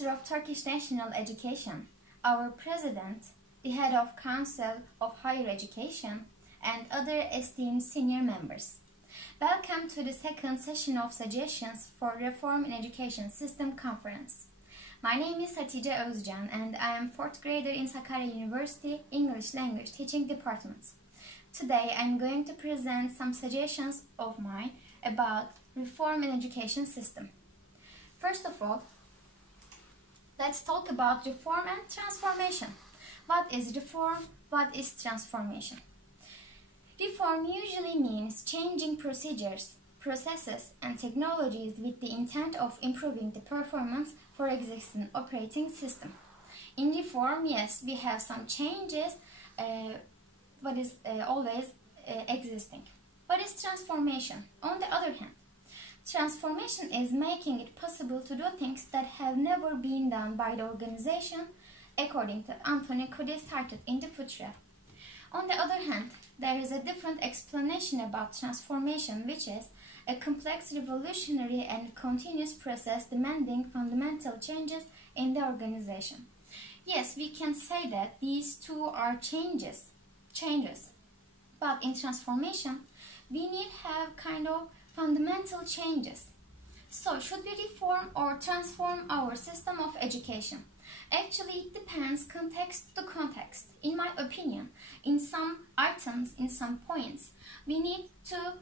Minister of Turkish National Education, our President, the Head of Council of Higher Education, and other esteemed senior members. Welcome to the second session of Suggestions for Reform in Education System Conference. My name is Hatice Özcan and I am 4th grader in Sakarya University English Language Teaching Department. Today I am going to present some suggestions of mine about reform in education system. First of all, let's talk about reform and transformation. What is reform? What is transformation? Reform usually means changing procedures, processes, and technologies with the intent of improving the performance for existing operating system. In reform, yes, we have some changes, but is always existing. What is transformation? On the other hand, transformation is making it possible to do things that have never been done by the organization, according to Anthony Cuddy cited in the footnote. On the other hand, there is a different explanation about transformation, which is a complex, revolutionary, and continuous process demanding fundamental changes in the organization. Yes, we can say that these two are changes, but in transformation, we need have kind of fundamental changes. So, should we reform or transform our system of education? Actually, it depends context to context. In my opinion, in some items, in some points, we need to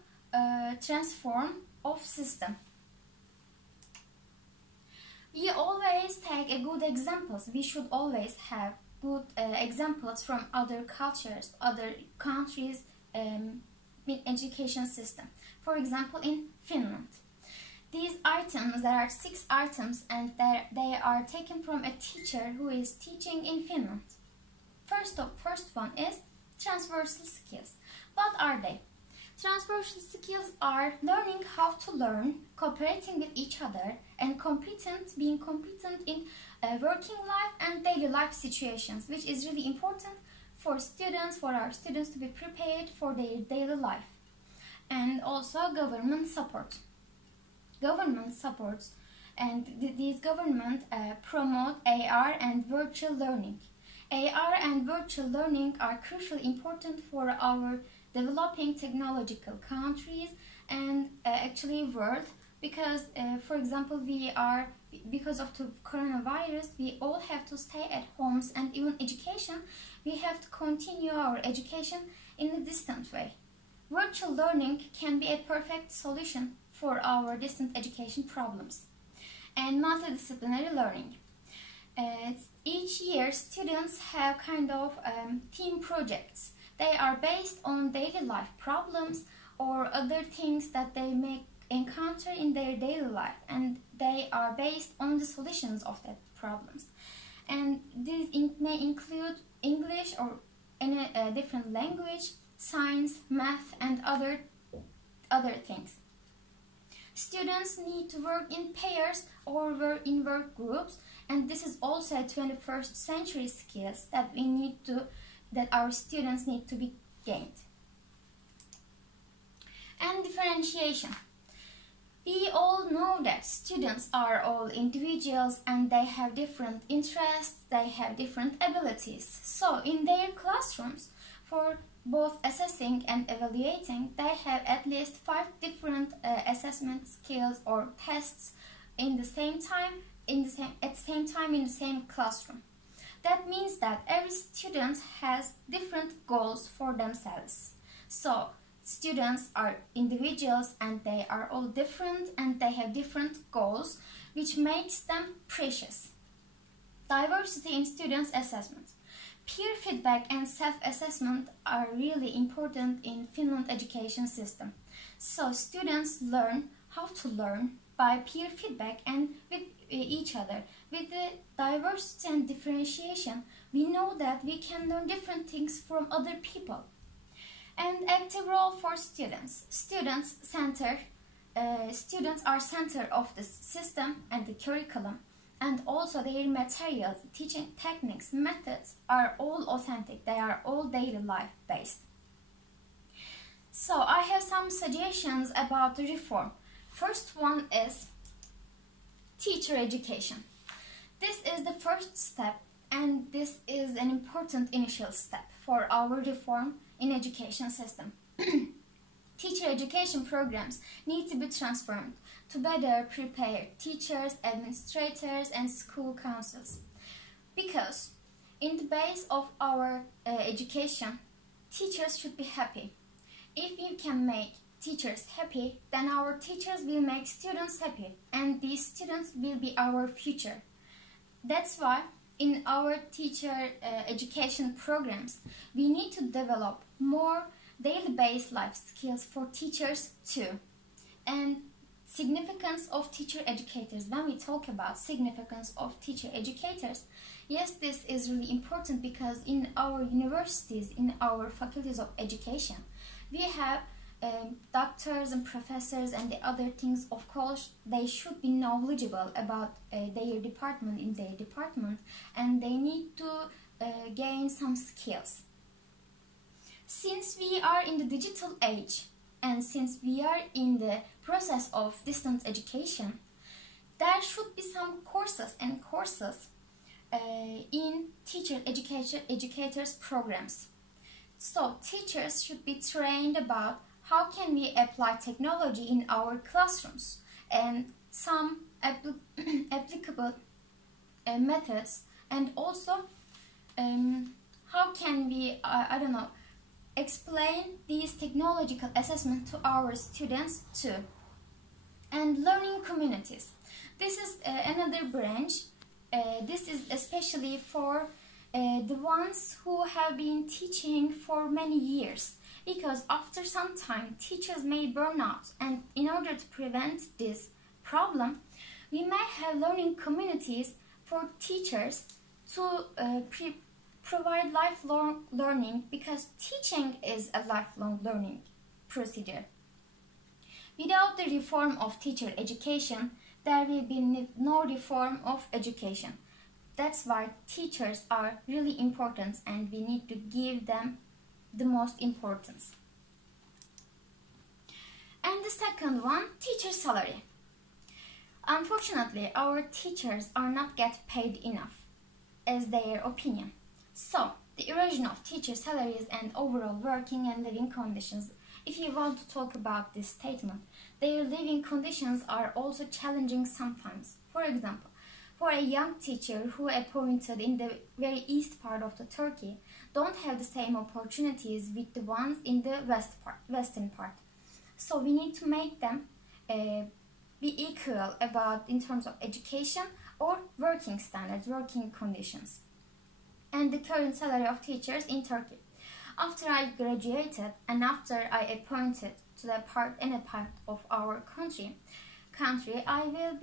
transform of system. We always take a good examples. We should always have good examples from other cultures, other countries' education system. For example, in Finland. These items, there are 6 items and they are taken from a teacher who is teaching in Finland. First one is transversal skills. What are they? Transversal skills are learning how to learn, cooperating with each other, and being competent in working life and daily life situations, which is really important for our students to be prepared for their daily life. And also government support. Government supports and these government promote AR and virtual learning. AR and virtual learning are crucially important for our developing technological countries and actually world because for example because of the coronavirus we all have to stay at homes, and even education we have to continue our education in a distant way. Virtual learning can be a perfect solution for our distant education problems. And multidisciplinary learning. Each year students have kind of team projects. They are based on daily life problems or other things that they may encounter in their daily life, and they are based on the solutions of that problems. And this may include English or any different language, science, math, and other things. Students need to work in pairs or work in work groups, and this is also a 21st century skills that our students need to be gained. And differentiation. We all know that students are all individuals and they have different interests, they have different abilities. So in their classrooms, for both assessing and evaluating, they have at least 5 different assessment skills or tests at the same time in the same classroom. That means that every student has different goals for themselves. So students are individuals and they are all different and they have different goals, which makes them precious. Diversity in students' assessment. Peer feedback and self-assessment are really important in Finland education system. So students learn how to learn by peer feedback and with each other. With the diversity and differentiation, we know that we can learn different things from other people. And active role for students. Students are center of the system and the curriculum. And also their materials, teaching techniques, methods are all authentic. They are all daily life based. So I have some suggestions about the reform. First one is teacher education. This is the first step, and this is an important initial step for our reform in education system. Teacher education programs need to be transformed to better prepare teachers, administrators, and school councils. Because in the base of our education, teachers should be happy. If you can make teachers happy, then our teachers will make students happy, and these students will be our future. That's why in our teacher education programs, we need to develop more daily-based life skills for teachers too. And significance of teacher educators, when we talk about significance of teacher educators, yes, this is really important because in our universities, in our faculties of education, we have doctors and professors and the other things. Of course, they should be knowledgeable about their department, and they need to gain some skills. Since we are in the digital age, and since we are in the process of distance education, there should be some courses in teacher educators programs. So teachers should be trained about how can we apply technology in our classrooms, and some applicable methods, and also how can we explain these technological assessments to our students too. And learning communities. This is another branch. This is especially for the ones who have been teaching for many years, because after some time teachers may burn out, and in order to prevent this problem, we may have learning communities for teachers to provide lifelong learning, because teaching is a lifelong learning procedure. Without the reform of teacher education, there will be no reform of education. That's why teachers are really important, and we need to give them the most importance. And the second one, teacher salary. Unfortunately, our teachers are not get paid enough, as their opinion. So, the erosion of teacher salaries and overall working and living conditions. If you want to talk about this statement, their living conditions are also challenging sometimes. For example, for a young teacher who appointed in the very east part of the Turkey, don't have the same opportunities with the ones in the western part. So we need to make them be equal in terms of education or working standards, working conditions. And the current salary of teachers in Turkey. After I graduated and after I appointed to any part of our country, I will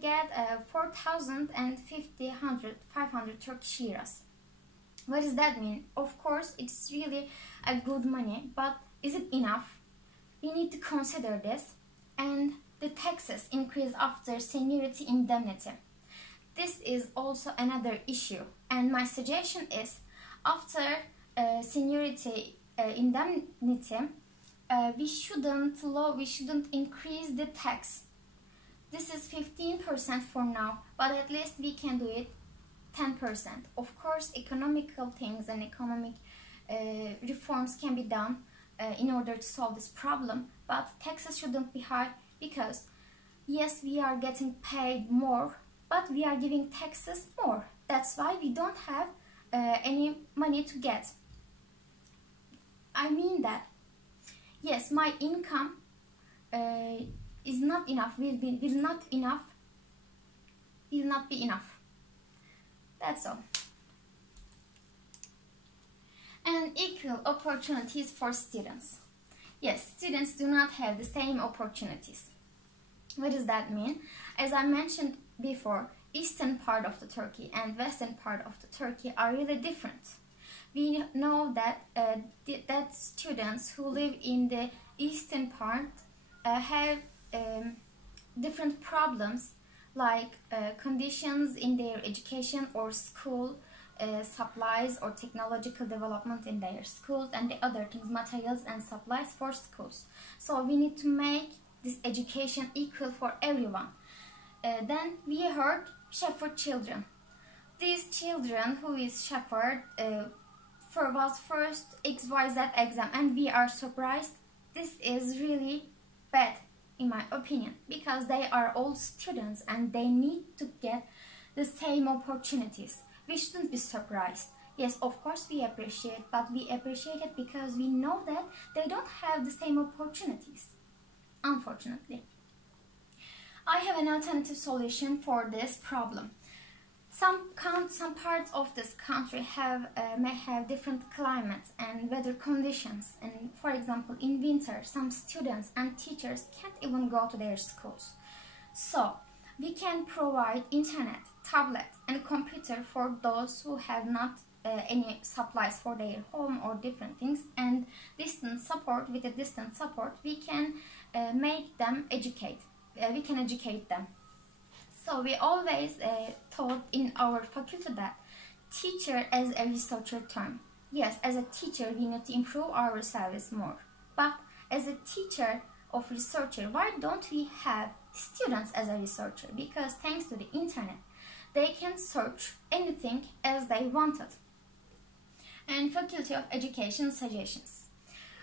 get 4,000 and 500 Turkish liras. What does that mean? Of course, it's really a good money, but is it enough? We need to consider this. And the taxes increase after seniority indemnity. This is also another issue, and my suggestion is, after seniority indemnity, we shouldn't increase the tax. This is 15% for now, but at least we can do it 10%. Of course, economical things and economic reforms can be done in order to solve this problem, but taxes shouldn't be high, because yes, we are getting paid more, but we are giving taxes more. That's why we don't have any money to get. I mean that, yes, my income is not enough, will not be enough. That's all. And equal opportunities for students. Yes, students do not have the same opportunities. What does that mean? As I mentioned before, eastern part of the Turkey and western part of the Turkey are really different. We know that that students who live in the eastern part have different problems, like conditions in their education or school, supplies or technological development in their schools, and the other things, materials and supplies for schools. So we need to make this education equal for everyone. Then we heard shepherd children. These children who is shepherd was first XYZ exam, and we are surprised. This is really bad in my opinion, because they are all students and they need to get the same opportunities. We shouldn't be surprised. Yes, of course we appreciate, but we appreciate it because we know that they don't have the same opportunities, unfortunately. I have an alternative solution for this problem. Some parts of this country may have different climates and weather conditions, and for example in winter some students and teachers can't even go to their schools. So we can provide internet, tablet and computer for those who have not any supplies for their home or different things, and distance support. With the distance support we can make them educate. We can educate them. So we always taught in our faculty that teacher as a researcher term. Yes, as a teacher we need to improve our service more. But as a teacher of researcher, why don't we have students as a researcher? Because thanks to the internet, they can search anything as they wanted. And Faculty of Education suggestions.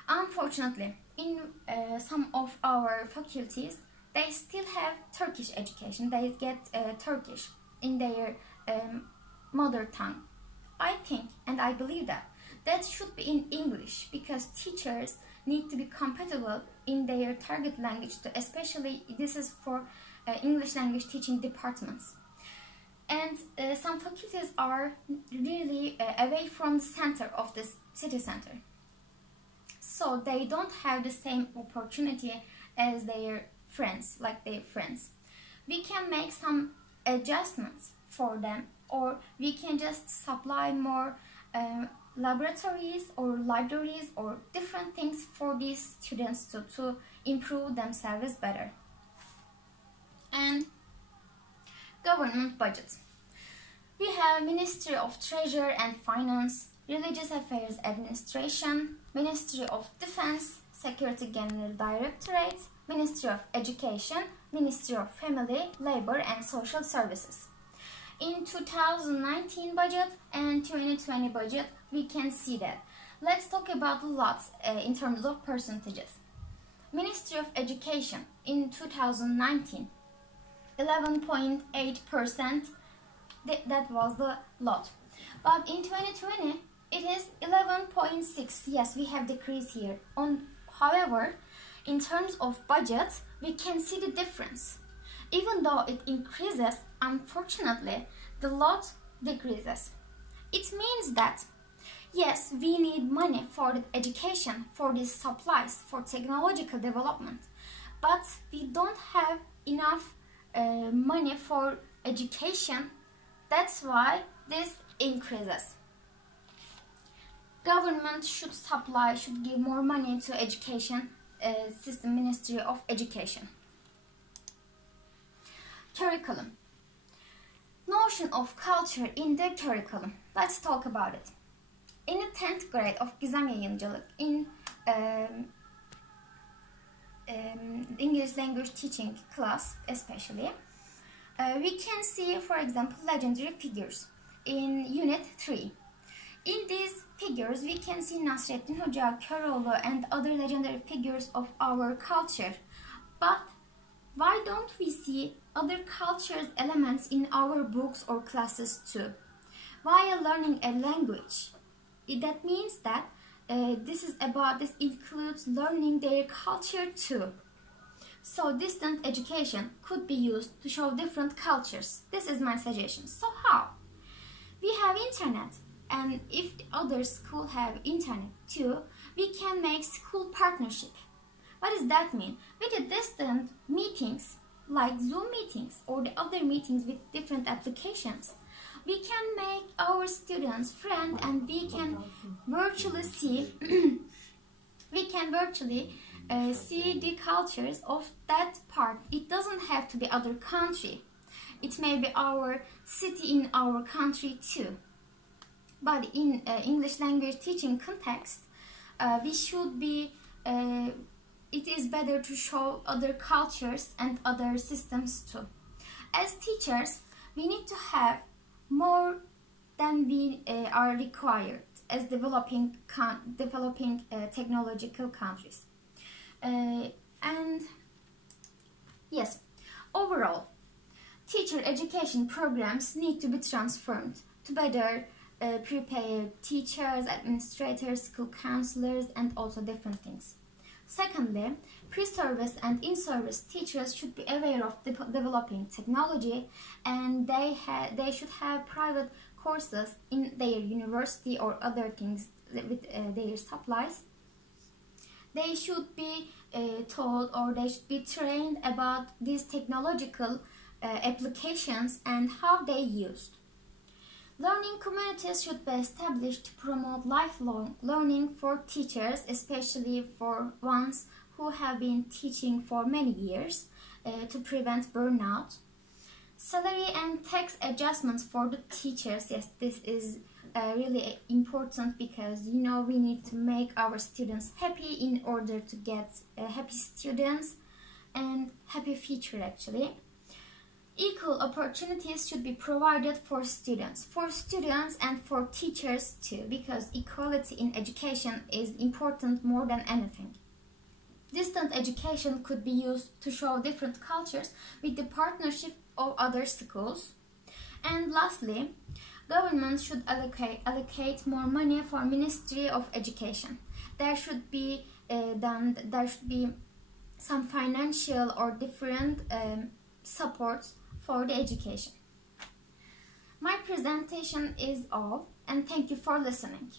Unfortunately, in some of our faculties, they still have Turkish education. They get Turkish in their mother tongue. I think and I believe that should be in English, because teachers need to be compatible in their target language too, especially this is for English language teaching departments. And some faculties are really away from the center of the city center. So they don't have the same opportunity as their friends, We can make some adjustments for them, or we can just supply more laboratories or libraries or different things for these students to improve themselves better. And government budget. We have Ministry of Treasury and Finance, Religious Affairs Administration, Ministry of Defense, Security General Directorate, Ministry of Education, Ministry of Family, Labor and Social Services. In 2019 budget and 2020 budget, we can see that. Let's talk about lots in terms of percentages. Ministry of Education in 2019, 11.8%, that was the lot. But in 2020, it is 11.6%. Yes, we have decreased here. However, in terms of budget, we can see the difference. Even though it increases, unfortunately, the lot decreases. It means that, yes, we need money for the education, for these supplies, for technological development, but we don't have enough money for education. That's why this increases. Government should give more money to education system, Ministry of Education. Curriculum. Notion of culture in the curriculum. Let's talk about it. In the 10th grade of Gizem Yayıncılık, in English language teaching class especially, we can see, for example, legendary figures in Unit 3. In these figures, we can see Nasreddin Hoca, Köroğlu, and other legendary figures of our culture. But why don't we see other cultures' elements in our books or classes too? While learning a language, that means that this includes learning their culture too. So distant education could be used to show different cultures. This is my suggestion. So how? We have internet. And if the other school have internet too, we can make school partnership. What does that mean? With the distant meetings, like Zoom meetings or the other meetings with different applications, we can make our students friends, and we can virtually see see the cultures of that part. It doesn't have to be other country. It may be our city in our country too. But in English language teaching context, it is better to show other cultures and other systems too. As teachers, we need to have more than we are required as developing technological countries. And yes, overall, teacher education programs need to be transformed to better prepare teachers, administrators, school counselors, and also different things. Secondly, pre-service and in-service teachers should be aware of developing technology, and they should have private courses in their university or other things with their supplies. They should be told, or they should be trained about these technological applications and how they used. Learning communities should be established to promote lifelong learning for teachers, especially for ones who have been teaching for many years, to prevent burnout. Salary and tax adjustments for the teachers, yes, this is really important, because we need to make our students happy in order to get happy students and happy future actually. Equal opportunities should be provided for students and for teachers too, because equality in education is important more than anything. Distant education could be used to show different cultures with the partnership of other schools. And lastly, government should allocate more money for Ministry of Education. There should be some financial or different supports for the education. My presentation is all, and thank you for listening.